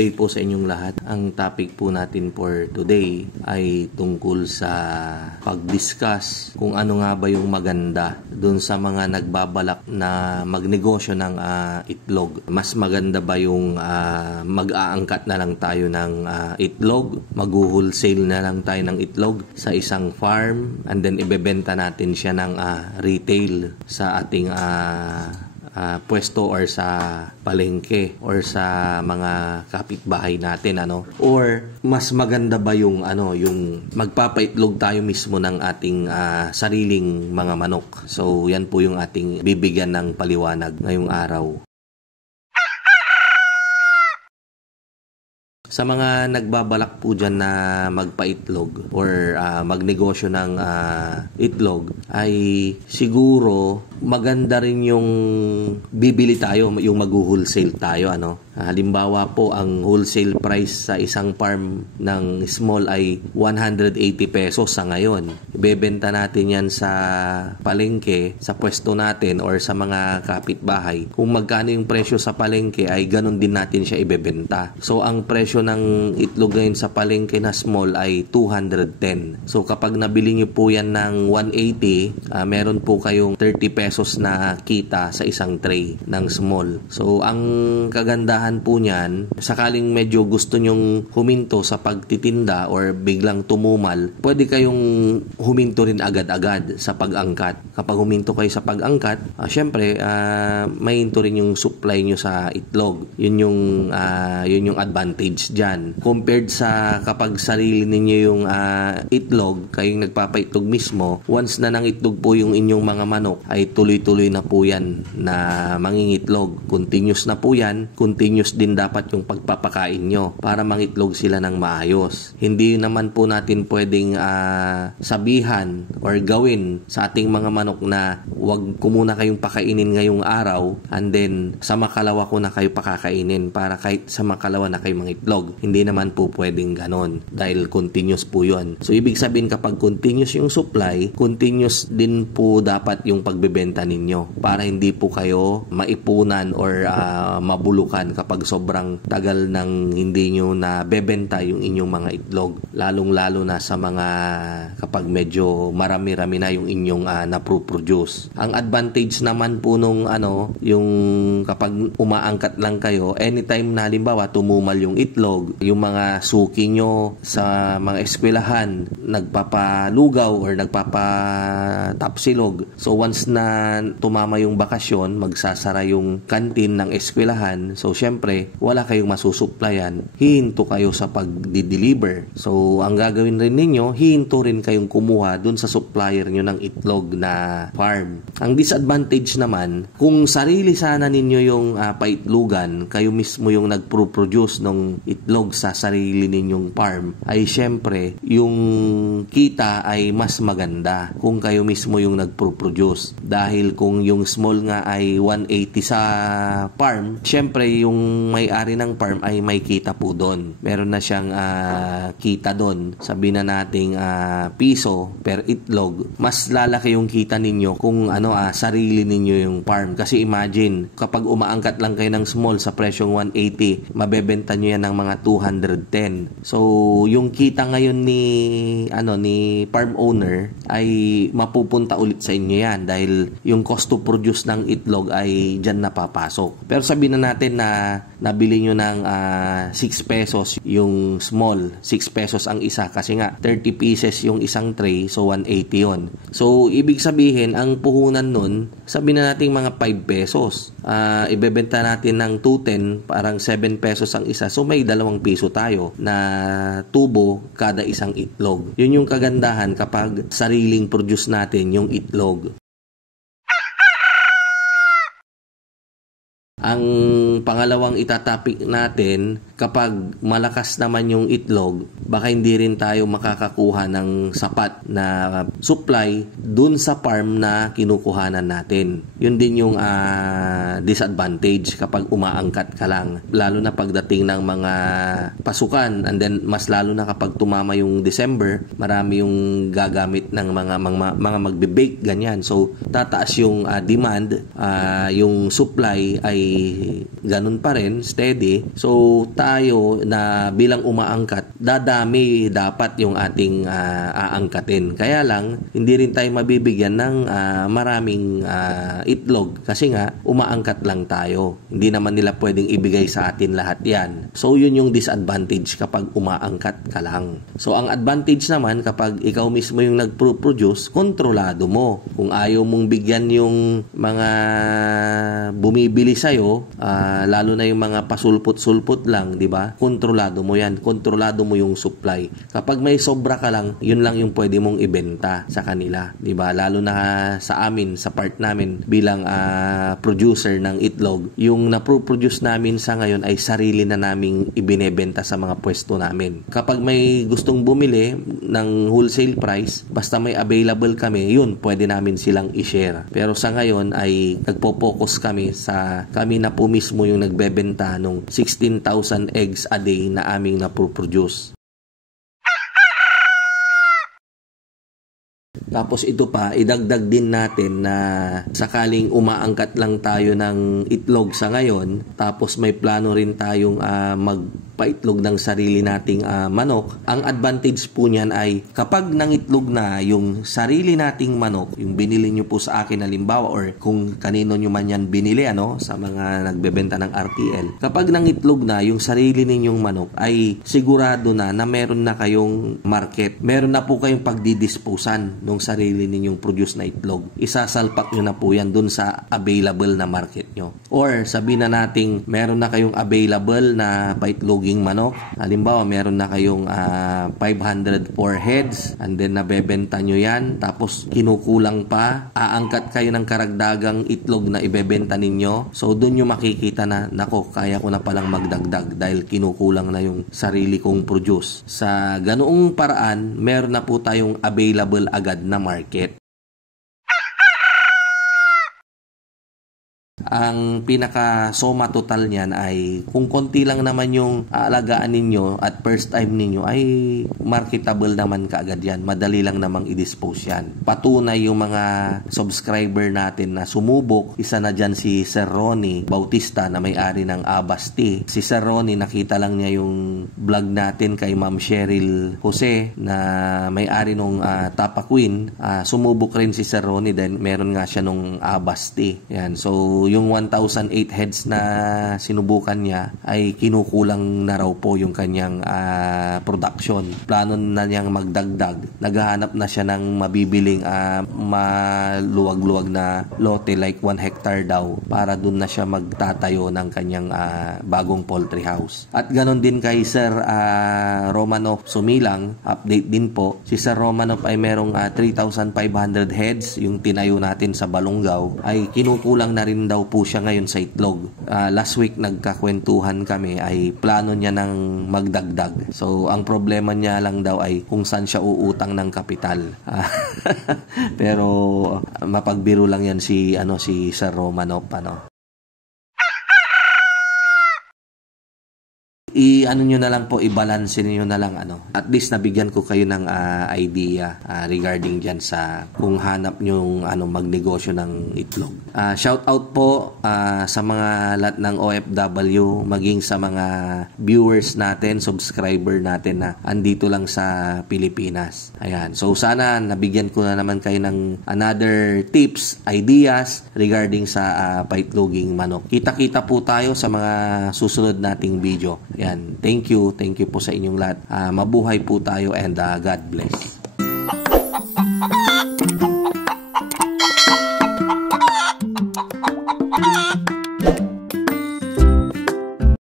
day po sa inyong lahat. Ang topic po natin for today ay tungkol sa pag-discuss kung ano nga ba yung maganda dun sa mga nagbabalak na magnegosyo ng itlog. Mas maganda ba yung mag-aangkat na lang tayo ng itlog, mag-wholesale na lang tayo ng itlog sa isang farm and then ibebenta natin siya ng retail sa ating pwesto or sa palengke or sa mga kapitbahay natin, or mas maganda ba yung yung magpapaitlog tayo mismo ng ating sariling mga manok. So yan po yung ating bibigyan ng paliwanag ngayong araw. Sa mga nagbabalak po dyan na magpaitlog or magnegosyo ng itlog, ay siguro maganda rin yung bibili tayo, yung mag-wholesale tayo. Halimbawa po, ang wholesale price sa isang farm ng small ay 180 pesos sa ngayon. Ibebenta natin yan sa palengke, sa pwesto natin or sa mga kapitbahay. Kung magkano yung presyo sa palengke ay ganun din natin siya ibebenta. So ang presyo ng itlog ngayon sa palengke na small ay 210. So kapag nabili nyo po yan ng 180, meron po kayong 30 pesos na kita sa isang tray ng small. So ang kagandahan po niyan, sakaling medyo gusto nyong huminto sa pagtitinda or biglang tumumal, pwede kayong huminto rin agad-agad sa pag-angkat. Kapag huminto kayo sa pag-angkat, syempre mahinto rin yung supply nyo sa itlog. Yun yung advantage dyan. Compared sa kapag sarili ninyo yung itlog, kayong nagpapaitlog mismo, once na nangitlog po yung inyong mga manok, ay tuloy-tuloy na po yan na mangingitlog. Continuous na po yan. Continuous din dapat yung pagpapakain nyo para mangitlog sila ng maayos. Hindi naman po natin pwedeng sabihan or gawin sa ating mga manok na wag ko muna kayong pakainin ngayong araw and then sa makalawa ko na kayo pakakainin para kahit sa makalawa na kayo mangitlog. Hindi naman po pwedeng ganon dahil continuous po yun. So ibig sabihin kapag continuous yung supply, continuous din po dapat yung pagbebenta ninyo para hindi po kayo maipunan or mabulukan kapag sobrang tagal nang hindi nyo na bebenta yung inyong mga itlog. Lalong-lalo na sa mga kapag medyo marami-rami na yung inyong naproproduce. Ang advantage naman po nung yung kapag umaangkat lang kayo, anytime na halimbawa tumumal yung itlog, yung mga suki nyo sa mga eskwelahan nagpapalugaw or nagpapatapsilog. So once na tumama yung bakasyon, magsasara yung kantin ng eskwelahan. So syempre, wala kayong masusupplyan. Hihinto kayo sa pag-deliver. So ang gagawin rin ninyo, hihinto rin kayong kumuha dun sa supplier nyo ng itlog na farm. Ang disadvantage naman, kung sarili sana ninyo yung paitlugan, kayo mismo yung nagproproduce ng itlog sa sarili ninyong farm, ay syempre, yung kita ay mas maganda kung kayo mismo yung nagproproduce. Dahil kung yung small nga ay 180 sa farm, syempre yung may-ari ng farm ay may kita po doon. Meron na siyang kita doon. Sabihin na nating piso per itlog. Mas lalaki yung kita ninyo kung sarili ninyo yung farm. Kasi imagine, kapag umaangkat lang kayo ng small sa presyong 180, mabebenta nyo yan ng mga 210. So, yung kita ngayon ni farm owner ay mapupunta ulit sa inyo yan dahil yung cost to produce ng itlog ay dyan napapasok. Pero sabihin na natin na nabili nyo ng 6 pesos yung small, 6 pesos ang isa kasi nga 30 pieces yung isang tray, so 180 yon. So ibig sabihin ang puhunan nun, sabihin na natin mga 5 pesos, ibebenta natin ng 210, parang 7 pesos ang isa, so may 2 piso tayo na tubo kada isang itlog. Yun yung kagandahan kapag sariling produce natin yung itlog. Ang pangalawang itatapik natin, kapag malakas naman yung itlog, baka hindi rin tayo makakakuha ng sapat na supply dun sa farm na kinukuhanan natin. Yun din yung disadvantage kapag umaangkat ka lang. Lalo na pagdating ng mga pasukan, and then mas lalo na kapag tumama yung December, marami yung gagamit ng mga magbe-bake, ganyan. So, tataas yung demand, yung supply ay ganun pa rin, steady. So tayo na bilang umaangkat, dadami dapat yung ating aangkatin. Kaya lang, hindi rin tayo mabibigyan ng maraming itlog kasi nga umaangkat lang tayo. Hindi naman nila pwedeng ibigay sa atin lahat yan. So yun yung disadvantage kapag umaangkat ka lang. So ang advantage naman kapag ikaw mismo yung nagpo-produce, kontrolado mo. Kung ayaw mong bigyan yung mga bumibili sa'yo, lalo na yung mga pasulpot-sulpot lang, di ba? Kontrolado mo yan. Kontrolado mo yung supply. Kapag may sobra ka lang, yun lang yung pwede mong ibenta sa kanila, di ba? Lalo na sa amin, sa part namin bilang producer ng itlog, yung na-produce namin sa ngayon ay sarili na naming ibinebenta sa mga pwesto namin. Kapag may gustong bumili ng wholesale price, basta may available kami, yun, pwede namin silang i-share. Pero sa ngayon ay nagpo-focus kami sa kami na po mismo yung nagbebenta ng 16,000 eggs a day na aming na-produce. Tapos ito pa, idagdag din natin na sakaling umaangkat lang tayo ng itlog sa ngayon, tapos may plano rin tayong magpaitlog ng sarili nating manok. Ang advantage po niyan ay kapag nangitlog na yung sarili nating manok, yung binili nyo po sa akin halimbawa or kung kanino nyo man yan binili sa mga nagbebenta ng RTL. Kapag nangitlog na yung sarili ninyong manok ay sigurado na meron na kayong market. Meron na po kayong pagdidisposan ng sarili ninyong produce na itlog. Isasalpak nyo na po yan dun sa available na market nyo. Or sabihin na nating meron na kayong available na paitloging manok. Halimbawa, meron na kayong 504 heads and then nabebenta nyo yan. Tapos kinukulang pa. Aangkat kayo ng karagdagang itlog na ibebenta ninyo. So dun nyo makikita na, nako, kaya ko na palang magdagdag dahil kinukulang na yung sarili kong produce. Sa ganoong paraan, meron na po tayong available agad na market. Ang pinaka-soma total niyan ay kung konti lang naman yung aalagaan ninyo at first time ninyo ay marketable naman kaagad yan. Madali lang namang i-dispose yan. Patunay yung mga subscriber natin na sumubok. Isa na dyan si Sir Ronnie Bautista na may-ari ng Abasti. Si Sir Ronnie, nakita lang niya yung vlog natin kay Ma'am Cheryl Jose na may-ari nung Tapa Queen. Sumubok rin si Sir Ronnie dahil meron nga siya nung Abasti. Yan. So yung 1,008 heads na sinubukan niya ay kinukulang na raw po yung kanyang production. Plano na niyang magdagdag. Naghahanap na siya ng mabibiling maluwag-luwag na lote like 1 hectare daw para dun na siya magtatayo ng kanyang bagong poultry house. At ganon din kay Sir Romanov Sumilang, update din po. Si Sir Romanov ay merong 3,500 heads yung tinayo natin sa Balongaw ay kinukulang na rin daw po siya ngayon sa itlog. Last week nagkakwentuhan kami ay plano niya ng magdagdag. So ang problema niya lang daw ay kung saan siya uutang ng kapital. Pero mapagbiro lang yan si Sir Romanov nyo na lang po, i-balance niyo na lang At least nabigyan ko kayo ng idea regarding diyan sa kung hanap nyo magnegosyo ng itlog. Shout out po sa mga lahat ng OFW, maging sa mga viewers natin, subscriber natin na andito lang sa Pilipinas. Ayan. So sana nabigyan ko na naman kayo ng another tips, ideas regarding sa paitloging manok. Kita-kita po tayo sa mga susunod nating video. Yan. Thank you po sa inyong lahat. Mabuhay po tayo and God bless.